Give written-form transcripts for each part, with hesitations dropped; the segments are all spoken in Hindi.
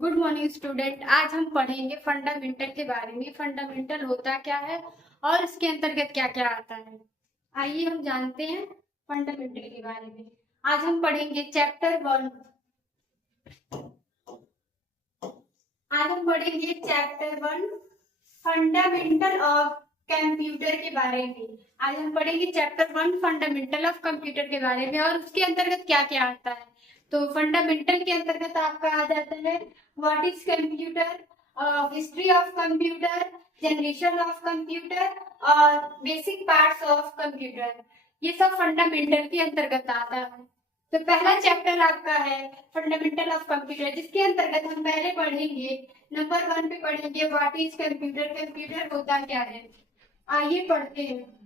Good morning student. आज हम पढ़ेंगे फंडामेंटल के बारे में। फंडामेंटल होता क्या है और इसके अंतर्गत क्या क्या आता है। आइए हम जानते हैं फंडामेंटल के बारे में। आज हम पढ़ेंगे चैप्टर 1। आज हम पढ़ेंगे चैप्टर 1 फंडामेंटल ऑफ कंप्यूटर के बारे में। आज हम पढ़ेंगे चैप्टर 1 फंडामेंटल ऑफ कंप्यूटर के बारे में और उसके अंतर्गत क्या क्या आता है। तो फंडामेंटल के अंतर्गत आपका आ जाता है what is computer, history of computer, generation of computer और बेसिक पार्ट्स ऑफ कंप्यूटर। ये सब फंडामेंटल के अंतर्गत आता है। तो पहला चैप्टर आपका है फंडामेंटल ऑफ कंप्यूटर, जिसके अंतर्गत हम पहले पढ़ेंगे नंबर 1 पे पढ़ेंगे व्हाट इज कंप्यूटर, कंप्यूटर होता क्या है। आइए पढ़ते हैं।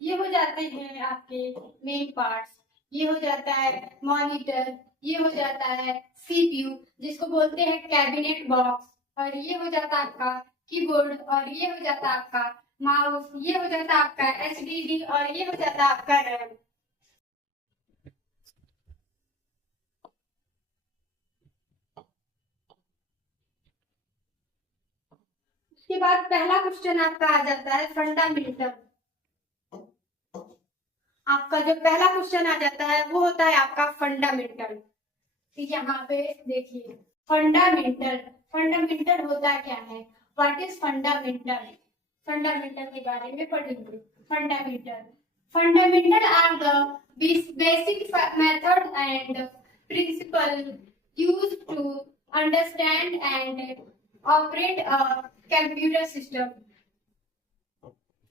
ये हो जाते हैं आपके मेन पार्ट्स। ये हो जाता है मॉनिटर, ये हो जाता है सीपीयू जिसको बोलते हैं कैबिनेट बॉक्स, और ये हो जाता है आपका कीबोर्ड, और ये हो जाता है आपका माउस, ये हो जाता है आपका एचडीडी, और ये हो जाता है आपका रैम। उसके बाद पहला क्वेश्चन आपका आ जाता है फंडामेंटल। आपका जो पहला क्वेश्चन आ जाता है वो होता है आपका फंडामेंटल। ठीक है, यहाँ पे देखिए फंडामेंटल। फंडामेंटल होता क्या है, व्हाट इज फंडामेंटल। फंडामेंटल के बारे में पढ़ेंगे। Fundamental fundamental are the basic method and principle use to understand and operate a computer system.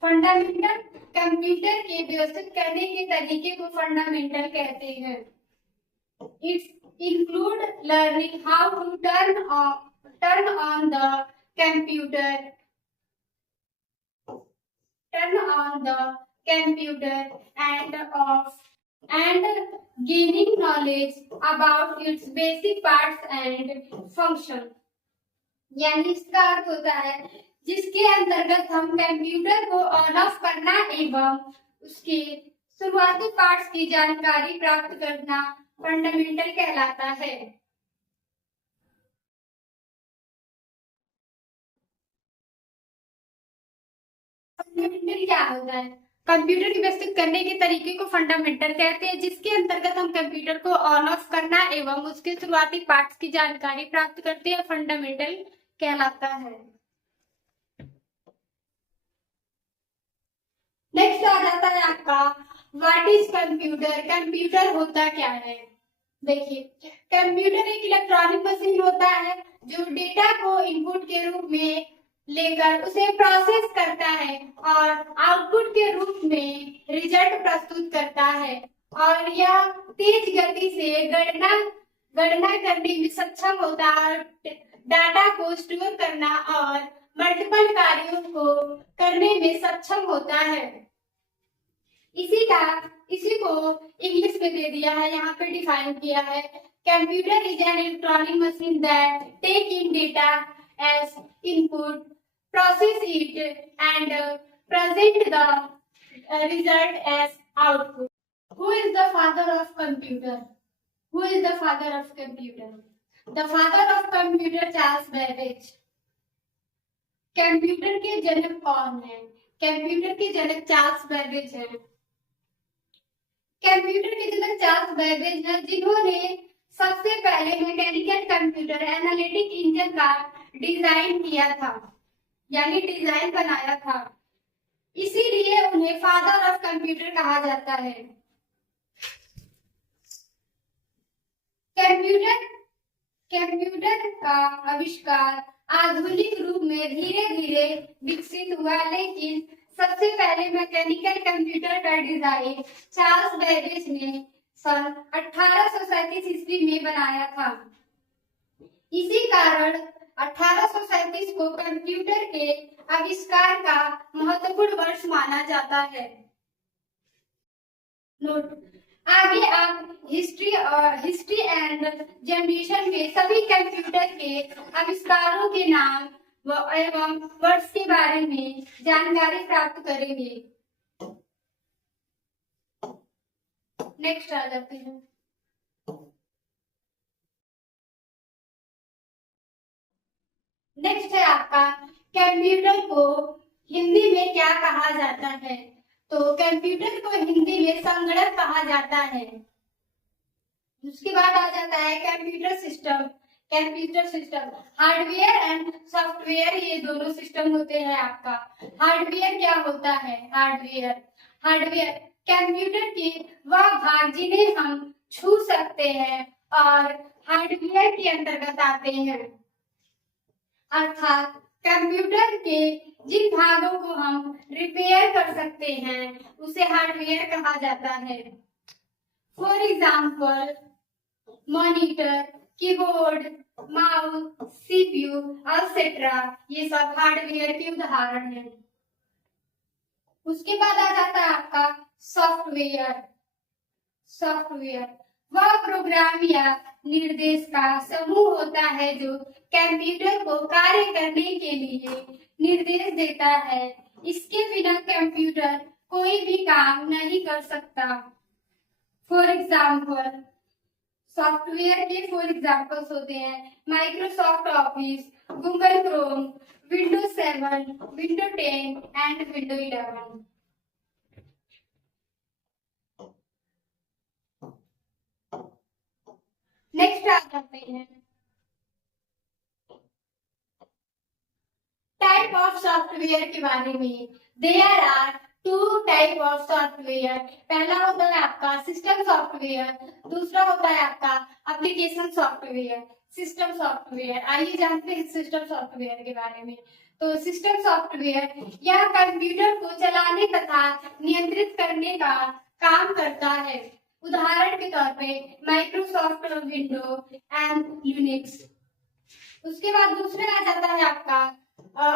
Fundamental computer के व्यवस्थित करने के तरीके को फंडामेंटल कहते हैं। It include learning how to turn on the computer, turn on the computer and off, and gaining knowledge about its basic parts and function। यानी इसका अर्थ होता है जिसके अंतर्गत हम कंप्यूटर को ऑन ऑफ करना एवं उसके शुरुआती पार्ट्स की जानकारी प्राप्त करना फंडामेंटल कहलाता है। फंडामेंटल क्या होता है, कंप्यूटर की व्यवस्थित करने के तरीके को फंडामेंटल कहते हैं, जिसके अंतर्गत हम कंप्यूटर को ऑन ऑफ करना एवं उसके शुरुआती पार्ट्स की जानकारी प्राप्त करते हैं, फंडामेंटल कहलाता है। नेक्स्ट आ जाता है आपका व्हाट इज कंप्यूटर। कंप्यूटर होता क्या है। देखिए कंप्यूटर एक इलेक्ट्रॉनिक मशीन होता है जो डेटा को इनपुट के रूप में लेकर उसे प्रोसेस करता है और आउटपुट के रूप में रिजल्ट प्रस्तुत करता है, और यह तेज गति से गणना करने में सक्षम होता है, डाटा को स्टोर करना और मल्टीपल कार्यों को करने में सक्षम होता है। इसी को इंग्लिश में दे दिया है, यहाँ पे डिफाइन किया है। Computer is an electronic machine that take in data as input, process it and present the result as output. Who is the father of computer. Who is the father of computer. The father of computer Charles Babbage. Computer के जनक कौन है। कंप्यूटर के जनक चार्ल्स बेबेज है। कंप्यूटर के जनक चार्ल्स बेबेज हैं, जिन्होंने सबसे पहले मैकेनिकल कंप्यूटर एनालिटिक इंजन का डिजाइन किया था, यानी डिजाइन बनाया था। इसीलिए उन्हें फादर ऑफ कंप्यूटर कहा जाता है। कंप्यूटर का आविष्कार आधुनिक रूप में धीरे धीरे विकसित हुआ, लेकिन सबसे पहले मैकेनिकल कंप्यूटर का डिजाइन चार्ल्स बेबेज ने सन 1837 ईस्वी में बनाया था। इसी कारण 1837 को कंप्यूटर के आविष्कार का महत्वपूर्ण वर्ष माना जाता है। नोट, आगे आप हिस्ट्री एंड जनरेशन में सभी कंप्यूटर के आविष्कारों के नाम एवं वर्ष के बारे में जानकारी प्राप्त करेंगे। नेक्स्ट आ जाते हैं। नेक्स्ट है आपका कंप्यूटर को हिंदी में क्या कहा जाता है। तो कंप्यूटर को हिंदी में संगणक कहा जाता है। उसके बाद आ जाता है computer system. Computer system hardware and software, ये दोनों सिस्टम होते हैं आपका। हार्डवेयर क्या होता है? हार्डवेयर कंप्यूटर के वह भाग जिन्हें हम छू सकते हैं और हार्डवेयर के अंतर्गत आते हैं, अर्थात कंप्यूटर के जिन भागों को हम रिपेयर कर सकते हैं उसे हार्डवेयर कहा जाता है। For example monitor, keyboard, mouse, CPU etcetera, ये सब हार्डवेयर के उदाहरण हैं। उसके बाद आ जाता है आपका सॉफ्टवेयर। वह प्रोग्राम या निर्देश का समूह होता है जो कंप्यूटर को कार्य करने के लिए निर्देश देता है। इसके बिना कंप्यूटर कोई भी काम नहीं कर सकता। फॉर एग्जाम्पल सॉफ्टवेयर के फॉर एग्जाम्पल्स होते हैं Microsoft Office, Google Chrome, Windows 7, window 10 and window 11। Next आ जाते हैं टाइप ऑफ सॉफ्टवेयर के बारे में। There are 2 type of software. पहला होता है आपका सिस्टम सॉफ्टवेयर, दूसरा होता है आपका एप्लीकेशन सॉफ्टवेयर। सिस्टम सॉफ्टवेयर, आइए जानते हैं सिस्टम सॉफ्टवेयर के बारे में। तो सिस्टम सॉफ्टवेयर यह कंप्यूटर को चलाने तथा नियंत्रित करने का काम करता है। उदाहरण के तौर पे माइक्रोसॉफ्ट विंडो एंड यूनिक्स। उसके बाद दूसरा आ जाता है आपका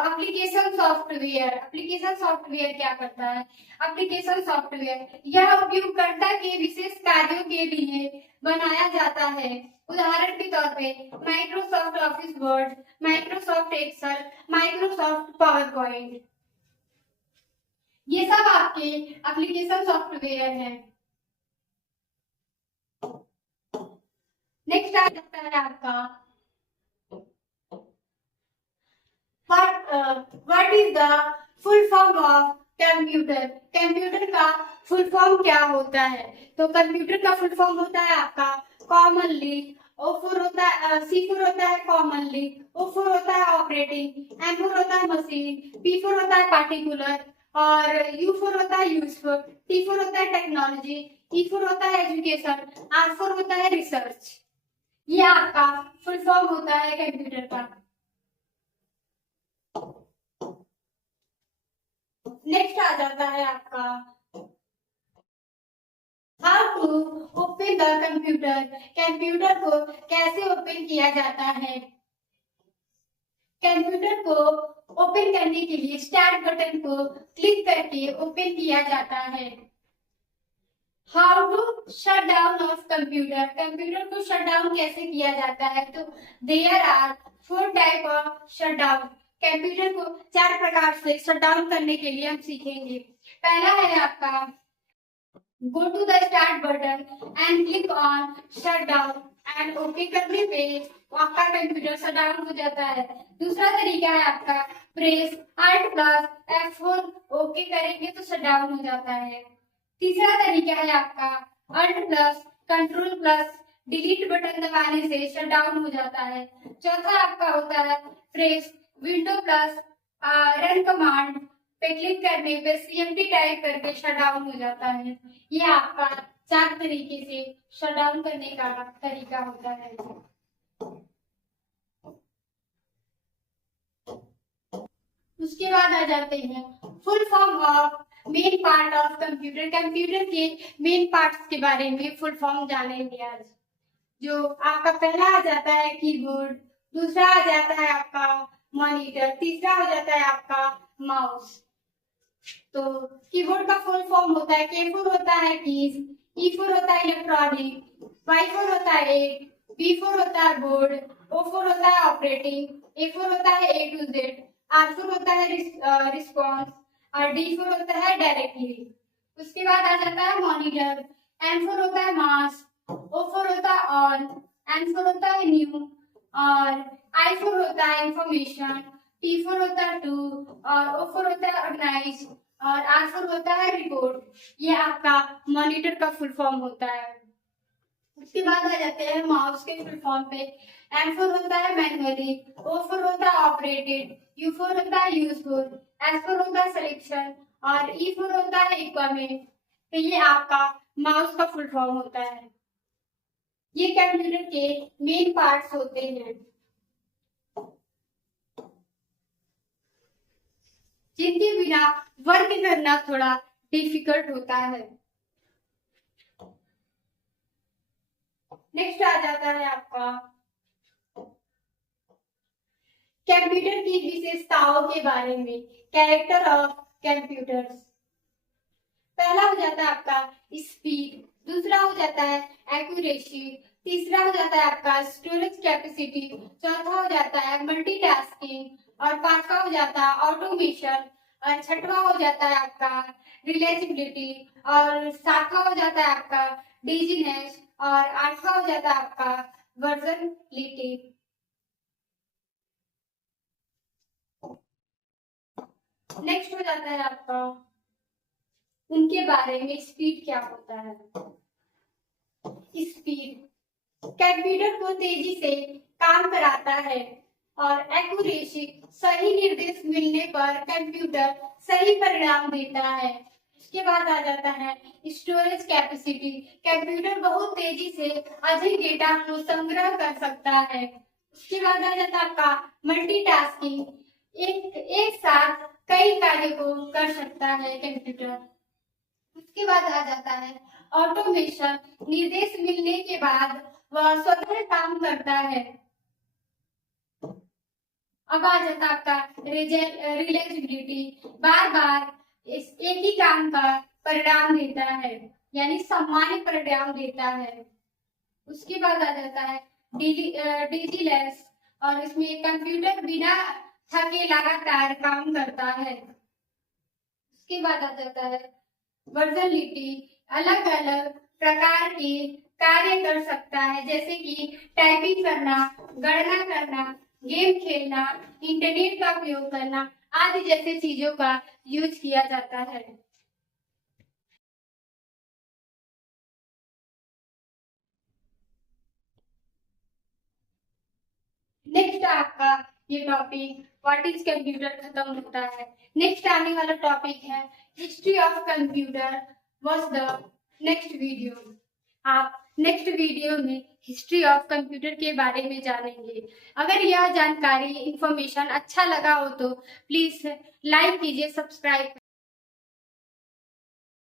एप्लीकेशन सॉफ्टवेयर। एप्लीकेशन सॉफ्टवेयर क्या करता है? एप्लीकेशन सॉफ्टवेयर यह उपयोगकर्ता के विशेष कार्यों के लिए बनाया जाता है। उदाहरण के तौर पे Microsoft Office Word, Microsoft Excel, Microsoft PowerPoint, ये सब आपके एप्लीकेशन सॉफ्टवेयर हैं। नेक्स्ट आ जाता है आपका what is the full form of computer. Computer का फुल फॉर्म क्या होता है? तो कंप्यूटर का फुल फॉर्म होता है आपका कॉमनली, O4 होता है, C4 होता है कॉमनली, O4 होता है ऑपरेटिंग, M4 होता है मशीन, P4 होता है पार्टिकुलर और U4 होता है यूजफुल, T4 होता है टेक्नोलॉजी, E4 होता है एजुकेशन, R4 होता है रिसर्च। ये आपका फुल फॉर्म होता है कंप्यूटर का। नेक्स्ट आ जाता है आपका how to open the computer. Computer को कैसे ओपन किया जाता है? कंप्यूटर को ओपन करने के लिए स्टार्ट बटन को क्लिक करके ओपन किया जाता है। How to shut down of computer. Computer को शट डाउन कैसे किया जाता है? तो there are 4 type of shut down. Computer को 4 प्रकार से शट डाउन करने के लिए हम सीखेंगे। पहला है आपका go to the start button and click on shut down and okay करने पे आपका कंप्यूटर शट डाउन हो जाता है। दूसरा तरीका है आपका प्रेस Alt+ F4, ओके करेंगे तो शट डाउन हो जाता है। तीसरा तरीका है आपका Alt+ Ctrl+ डिलीट बटन दबाने से शट डाउन हो जाता है। चौथा आपका होता है प्रेस Window+ रन कमांड पे क्लिक करने पे CMD टाइप करके शट डाउन हो जाता है। ये आपका 4 तरीके से शट डाउन करने का तरीका होता है। उसके बाद आ जाते हैं full form of main part of computer. Computer के मेन पार्ट्स के बारे में फुल फॉर्म जानेंगे आज। जो आपका पहला आ जाता है कीबोर्ड, दूसरा आ जाता है आपका मॉनिटर, तीसरा हो जाता है आपका माउस। तो कीबोर्ड का फुल फॉर्म होता है K4 होता है कीज, E4 होता है इलेक्ट्रॉनिक, Y फोर होता है 8, B फोर होता है बोर्ड, O फोर होता है ऑपरेटिंग, A फोर होता है A to Z, R four होता है रिस्पॉन्स और D फोर होता है डायरेक्टली। उसके बाद आ जाता है मॉनिटर, M फोर होता है मास, O फोर होता है ऑन, N फोर होता है न्यू और I फोर होता है इंफॉर्मेशन, T फोर होता है टू और O फोर होता है ऑर्गेनाइज और R फोर होता है रिपोर्ट। ये आपका मॉनिटर का फुल फॉर्म होता है। उसके बाद आ जाते हैं माउस के फुल फॉर्म पे। M फोर होता है मैनुअली, O फोर होता है ऑपरेटेड, U फोर होता है यूजफुल, S फोर होता है सिलेक्शन और E फोर होता है इक्विपमेंट। तो ये आपका माउस का फुल फॉर्म होता है। ये कंप्यूटर के मेन पार्ट्स होते हैं जिनके बिना वर्क करना थोड़ा डिफिकल्ट होता है। नेक्स्ट आ जाता है आपका कंप्यूटर की विशेषताओं के बारे में, कैरेक्टर ऑफ कंप्यूटर्स। पहला हो जाता है आपका स्पीड, दूसरा हो जाता है एक्यूरेसी, तीसरा हो जाता है आपका स्टोरेज कैपेसिटी, चौथा हो जाता है मल्टीटास्किंग और पांचवा हो जाता है ऑटोमेशन और छठवा हो जाता है आपका रिलायबिलिटी और सातवां हो जाता है आपका डिजीनेस और आठवां हो जाता है आपका वर्जनलिटी। नेक्स्ट हो जाता है आपका उनके बारे में, स्पीड क्या होता है। स्पीड कंप्यूटर को तेजी से काम कराता है और एक्यूरेसी, सही निर्देश मिलने पर कंप्यूटर सही परिणाम देता है। उसके बाद आ जाता है स्टोरेज कैपेसिटी, कंप्यूटर बहुत तेजी से अधिक डेटा को संग्रह कर सकता है। उसके बाद आ जाता है आपका मल्टीटास्किंग, एक साथ कई कार्य को कर सकता है कंप्यूटर। उसके बाद आ जाता है ऑटोमेशन, निर्देश मिलने के बाद वह स्वतः काम करता है। अब आ जाता है आपका रिलायबिलिटी, बार बार एक ही काम का परिणाम देता है यानी सामान्य परिणाम देता है। उसके बाद आ जाता है डिजीलेस और इसमें कंप्यूटर बिना थके लगातार काम करता है। उसके बाद आ जाता है वर्जनलिटी, अलग अलग प्रकार के कार्य कर सकता है जैसे कि टाइपिंग करना, गणना करना, गेम खेलना, इंटरनेट का उपयोग करना आदि जैसे चीजों का यूज किया जाता है। नेक्स्ट आपका ये टॉपिक व्हाट इज कंप्यूटर खत्म होता है। नेक्स्ट आने वाला टॉपिक है history of computer was the next video. आप नेक्स्ट वीडियो में हिस्ट्री ऑफ कंप्यूटर के बारे में जानेंगे। अगर यह जानकारी इंफॉर्मेशन अच्छा लगा हो तो प्लीज लाइक कीजिए, सब्सक्राइब